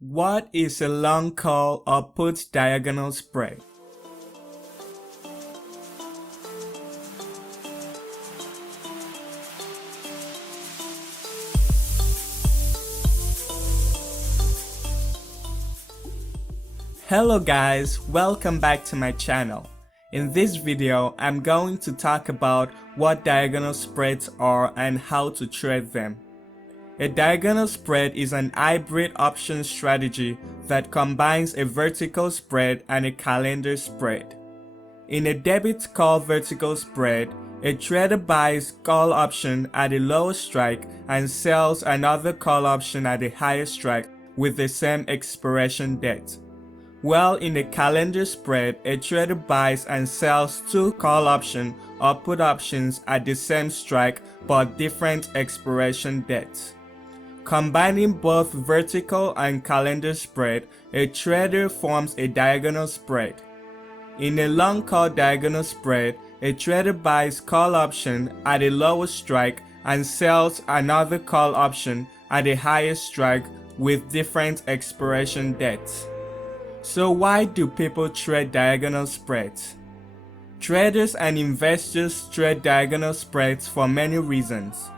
What is a long call or put diagonal spread? Hello guys, welcome back to my channel. In this video, I'm going to talk about what diagonal spreads are and how to trade them. A diagonal spread is an hybrid option strategy that combines a vertical spread and a calendar spread. In a debit call vertical spread, a trader buys call option at a lower strike and sells another call option at a higher strike with the same expiration date. While in a calendar spread, a trader buys and sells two call option or put options at the same strike but different expiration dates. Combining both vertical and calendar spread, a trader forms a diagonal spread. In a long call diagonal spread, a trader buys call option at a lower strike and sells another call option at a higher strike with different expiration dates. So why do people trade diagonal spreads? Traders and investors trade diagonal spreads for many reasons.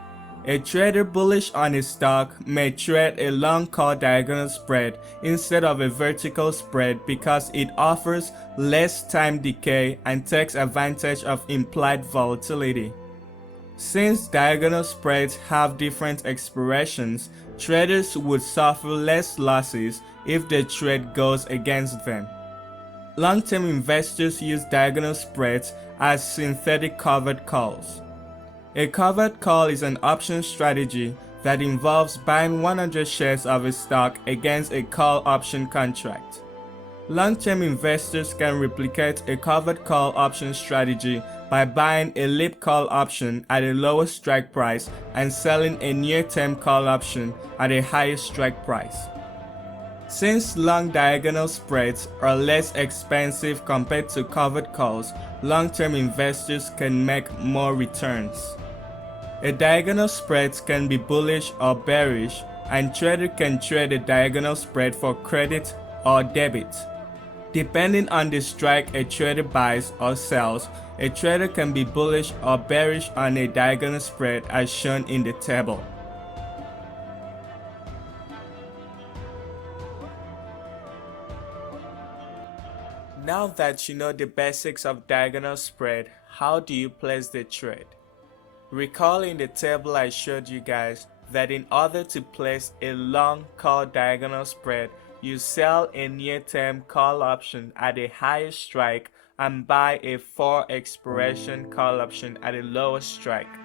A trader bullish on a stock may trade a long call diagonal spread instead of a vertical spread because it offers less time decay and takes advantage of implied volatility. Since diagonal spreads have different expirations, traders would suffer less losses if the trade goes against them. Long-term investors use diagonal spreads as synthetic covered calls. A covered call is an option strategy that involves buying 100 shares of a stock against a call option contract. Long-term investors can replicate a covered call option strategy by buying a leap call option at a lower strike price and selling a near-term call option at a higher strike price. Since long diagonal spreads are less expensive compared to covered calls, long-term investors can make more returns. A diagonal spread can be bullish or bearish, and trader can trade a diagonal spread for credit or debit. Depending on the strike a trader buys or sells, a trader can be bullish or bearish on a diagonal spread as shown in the table. Now that you know the basics of diagonal spread, how do you place the trade? Recall in the table I showed you guys that in order to place a long call diagonal spread, you sell a near-term call option at a higher strike and buy a 4 expiration call option at a lower strike.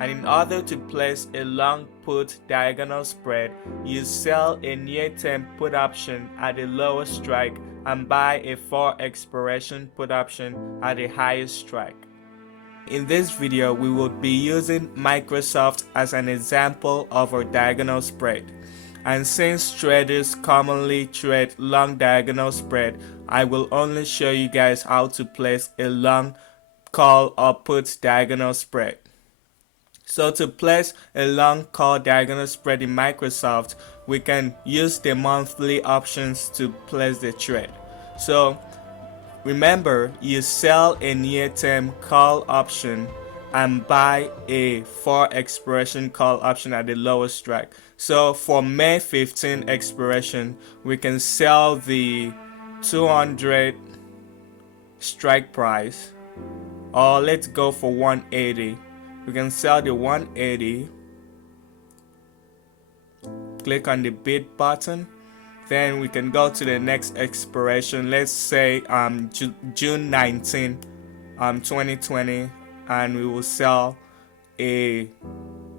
And in order to place a long put diagonal spread, you sell a near-term put option at a lower strike and buy a 4 expiration put option at a higher strike. In this video, we will be using Microsoft as an example of our diagonal spread. And since traders commonly trade long diagonal spread, I will only show you guys how to place a long call or put diagonal spread. So to place a long call diagonal spread in Microsoft, we can use the monthly options to place the trade. So remember, you sell a near-term call option and buy a 4 expiration call option at the lower strike. So for May 15 expiration, we can sell the 200 strike price, or let's go for 180. We can sell the 180, click on the bid button. Then we can go to the next expiration, let's say June 19, 2020, and we will sell a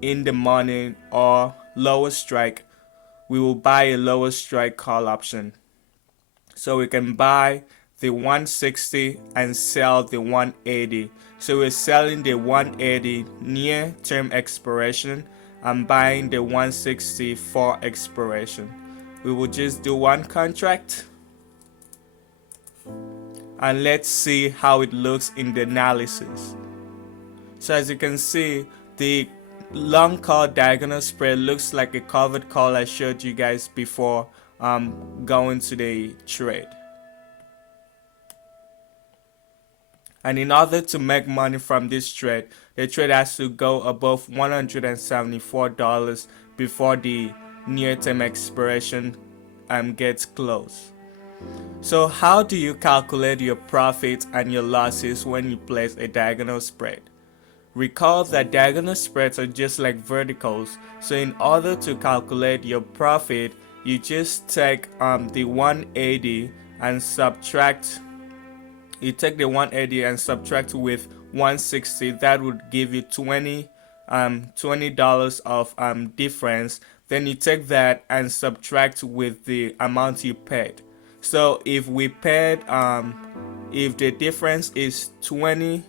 in the morning or lower strike. We will buy a lower strike call option. So we can buy the 160 and sell the 180. So we're selling the 180 near term expiration and buying the 160 for expiration. We will just do one contract and let's see how it looks in the analysis. So as you can see, the long call diagonal spread looks like a covered call I showed you guys before go into the trade. And in order to make money from this trade, the trade has to go above $174 before the near-term expiration gets close. So how do you calculate your profits and your losses when you place a diagonal spread? Recall that diagonal spreads are just like verticals, so in order to calculate your profit, you just take the 180 and subtract. You take the 180 and subtract with 160. That would give you $20 of difference. Then you take that and subtract with the amount you paid. So if we paid, if the difference is $20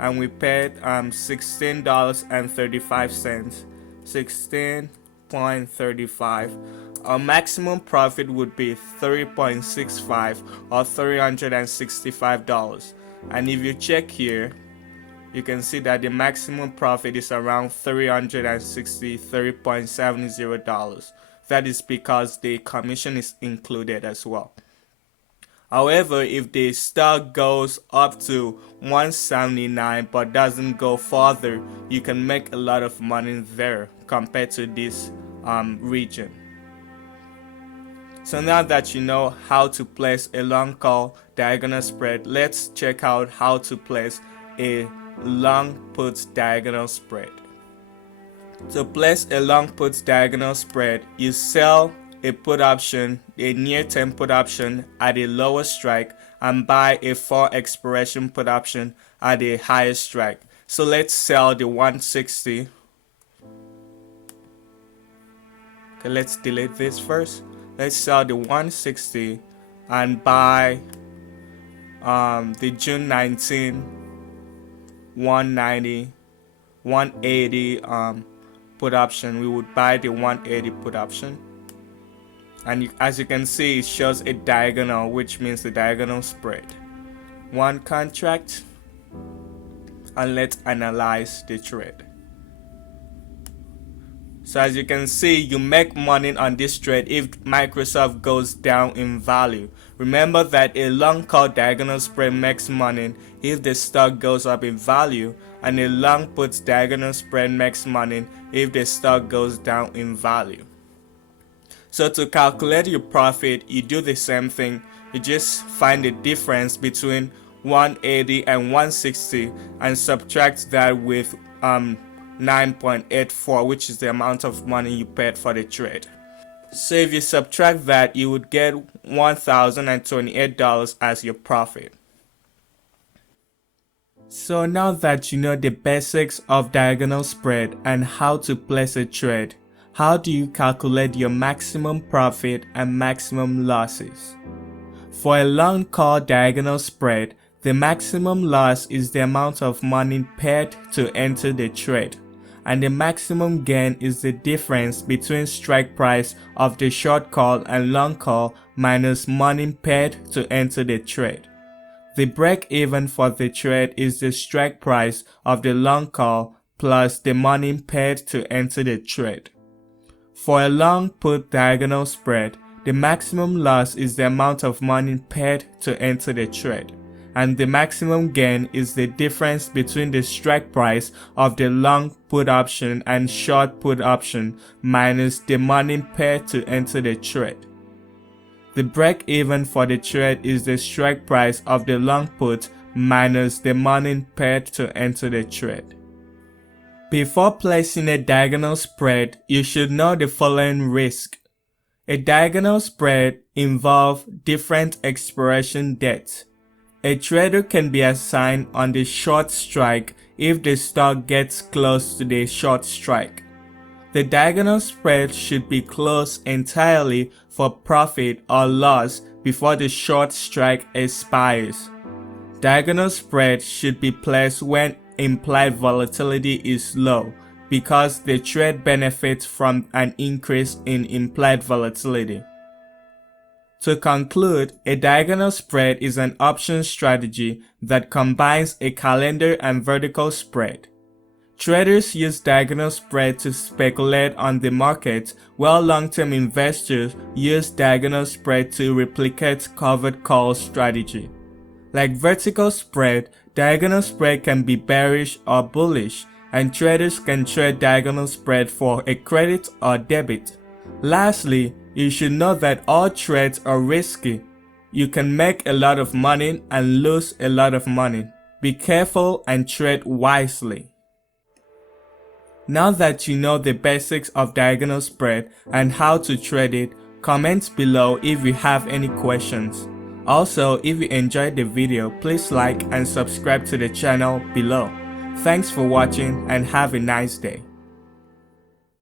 and we paid $16.35, 16.35, our maximum profit would be $30.65 or $365. And if you check here, you can see that the maximum profit is around $363.70. That is because the commission is included as well. However, if the stock goes up to 179 but doesn't go further, you can make a lot of money there compared to this region. So now that you know how to place a long call diagonal spread, let's check out how to place a long put diagonal spread. To place a long put diagonal spread, you sell a put option, a near-term put option at a lower strike, and buy a 4 expiration put option at a higher strike. So let's sell the 160. Okay, let's delete this first. Let's sell the 160 and buy the June 19, 190, 180 put option. We would buy the 180 put option. And as you can see, it shows a diagonal, which means the diagonal spread. One contract, and let's analyze the trade. So as you can see, you make money on this trade if Microsoft goes down in value. Remember that a long call diagonal spread makes money if the stock goes up in value, and a long put diagonal spread makes money if the stock goes down in value. So to calculate your profit, you do the same thing. You just find the difference between 180 and 160 and subtract that with 9.84, which is the amount of money you paid for the trade. So if you subtract that, you would get $1,028 as your profit. So now that you know the basics of diagonal spread and how to place a trade, how do you calculate your maximum profit and maximum losses? For a long call diagonal spread, the maximum loss is the amount of money paid to enter the trade, and the maximum gain is the difference between strike price of the short call and long call minus money paid to enter the trade. The break even for the trade is the strike price of the long call plus the money paid to enter the trade. For a long put diagonal spread, the maximum loss is the amount of money paid to enter the trade, and the maximum gain is the difference between the strike price of the long put option and short put option minus the money paid to enter the trade. The break even for the trade is the strike price of the long put minus the money paid to enter the trade. Before placing a diagonal spread, you should know the following risk. A diagonal spread involves different expiration dates. A trader can be assigned on the short strike if the stock gets close to the short strike. The diagonal spread should be closed entirely for profit or loss before the short strike expires. Diagonal spread should be placed when implied volatility is low because the trade benefits from an increase in implied volatility. To conclude, a diagonal spread is an option strategy that combines a calendar and vertical spread. Traders use diagonal spread to speculate on the market, while long-term investors use diagonal spread to replicate covered call strategy. Like vertical spread, diagonal spread can be bearish or bullish, and traders can trade diagonal spread for a credit or debit. Lastly, you should know that all trades are risky. You can make a lot of money and lose a lot of money. Be careful and trade wisely. Now that you know the basics of diagonal spread and how to trade it, comment below if you have any questions. Also, if you enjoyed the video, please like and subscribe to the channel below. Thanks for watching and have a nice day.